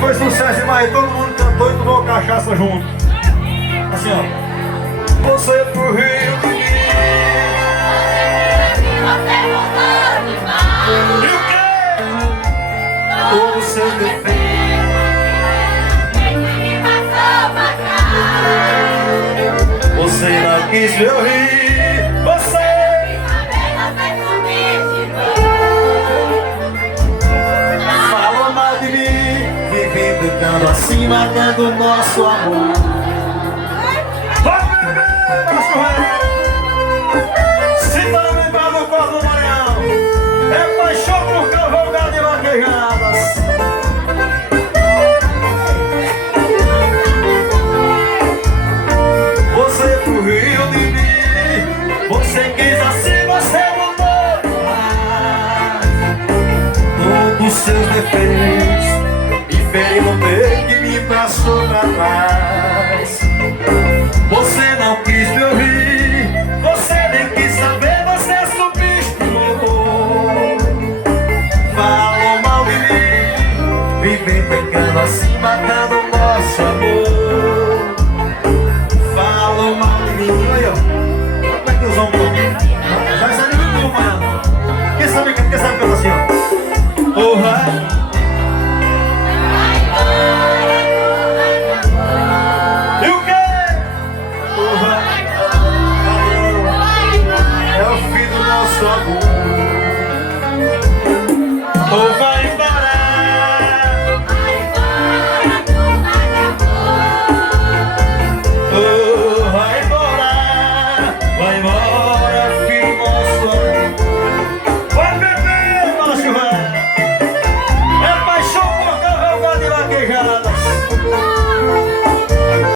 foi sucesso demais, todo mundo cantou e tomou cachaça junto. Assim, ó. Você pro Rio de E o quê? Todos os seus defeitos. Você não quis me ouvir. Você falou mal de mim, vivendo dando assim, matando o nosso amor. Vai beber, macho. Se tá lembrado do corpo do Maranhão, é paixão por cavalgada e vaquejadas. Você fugiu de mim, você quis assim, você mudou todos os seus defeitos e feriu no peito e me passou pra trás. Você não quis me ouvir, você nem quis saber, você subestimou. Falou mal de mim, vivendo pegando assim, matando o nosso amor. Falou mal de mim, aí ó. Como é que os homens vai sair do mundo, mano? Quem sabe pelo assim, ó. Porra! E o quê? Porra! É o fim do nosso amor. Ou vai embora. Oh, vai embora. Vai embora, filho nosso amor. Vai beber, macho velho. É paixão por cavalgada e vaquejadas.